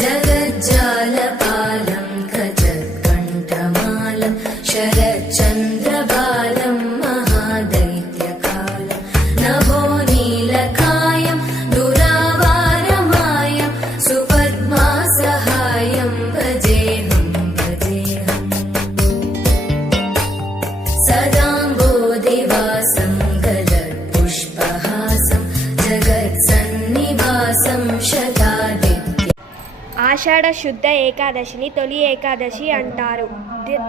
जगज्जालपालं गजत्कण्ठमालं शरच्चन्द्रबालं महादैत्यकालं नभो नीलकायं दुरावारमायं सुपद्मासहायं भजेऽहं सदाम्बोधिवासं गलत्पुष्पहासं जगत्सन्निवासं शतादित्य। ఆషాఢ శుద్ధ ఏకాదశిని తొలి ఏకాదశి అంటారు.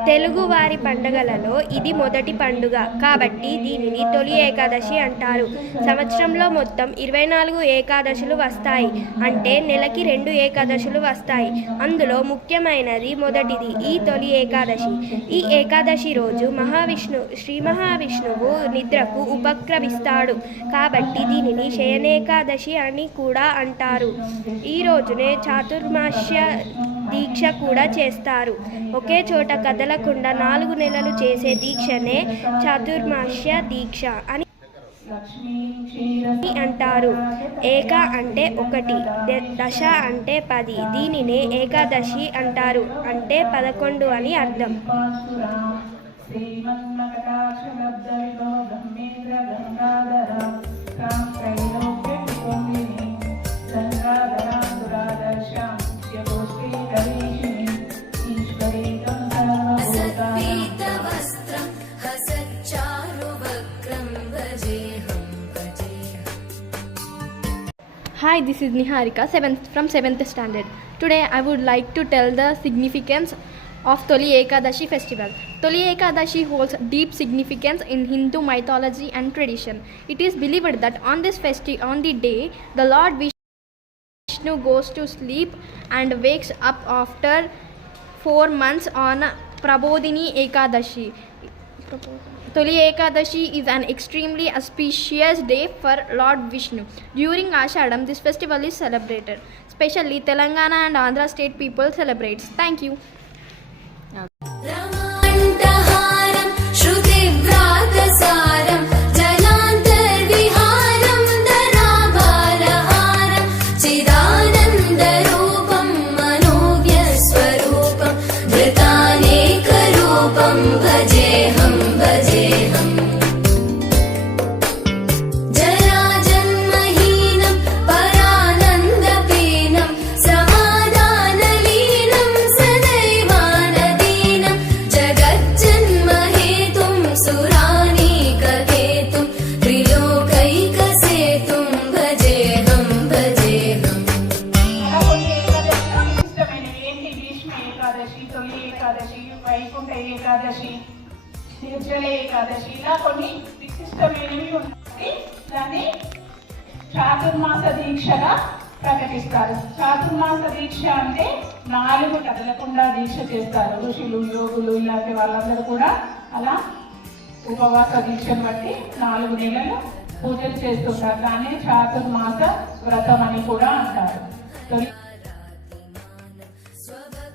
తెలుగువారి పండుగలలో ఇది మొదటి పండుగ కాబట్టి దీనిని తొలి ఏకాదశి అంటారు. సంవత్సరంలో మొత్తం 24 ఏకాదశులు వస్తాయి. అంటే నెలకి 2 ఏకాదశులు వస్తాయి. అందులో ముఖ్యమైనది మొదటిది ఈ తొలి ఏకాదశి. ఈ ఏకాదశి రోజు శ్రీ మహావిష్ణువు నిద్రకు ఉపక్రమిస్తాడు కాబట్టి దీనిని శయనేకాదశి అని కూడా అంటారు. ఈ రోజునే చాతుర్మాస్య దీక్ష కూడా చేస్తారు. ఒకే చోట కదలకుండా 4 నెలలు చేసే దీక్షనే చాతుర్మాస్య దీక్ష అని అంటారు. ఏక అంటే 1, దశ అంటే 10. దీనినే ఏకాదశి అంటారు. అంటే 11 అని అర్థం. Hi, this is Niharika from 7th standard. Today I would like to tell the significance of Toli Ekadashi festival. Toli Ekadashi holds deep significance in Hindu mythology and tradition. It is believed that on the day the Lord Vishnu goes to sleep and wakes up after 4 months on Prabodhini Ekadashi. Toli Ekadashi is an extremely auspicious day for Lord Vishnu. During Ashadam, this festival is celebrated. Especially Telangana and Andhra state people celebrates. Thank you. Vaikuntha Ekadashi, Nirjala Ekadashi ఇలా కొన్ని విశిష్టమైనవి ఉన్నాయి. దాన్ని చాతుర్మాస దీక్షగా ప్రకటిస్తారు. చాతుర్మాస దీక్ష అంటే 4 కదలకుండా దీక్ష చేస్తారు. ఋషులు, యోగులు ఇలాంటి వాళ్ళందరూ కూడా అలా ఉపవాస దీక్షను బట్టి 4 నెలలు పూజలు చేస్తుంటారు. దాన్ని చాతుర్మాస వ్రతం అని కూడా అంటారు.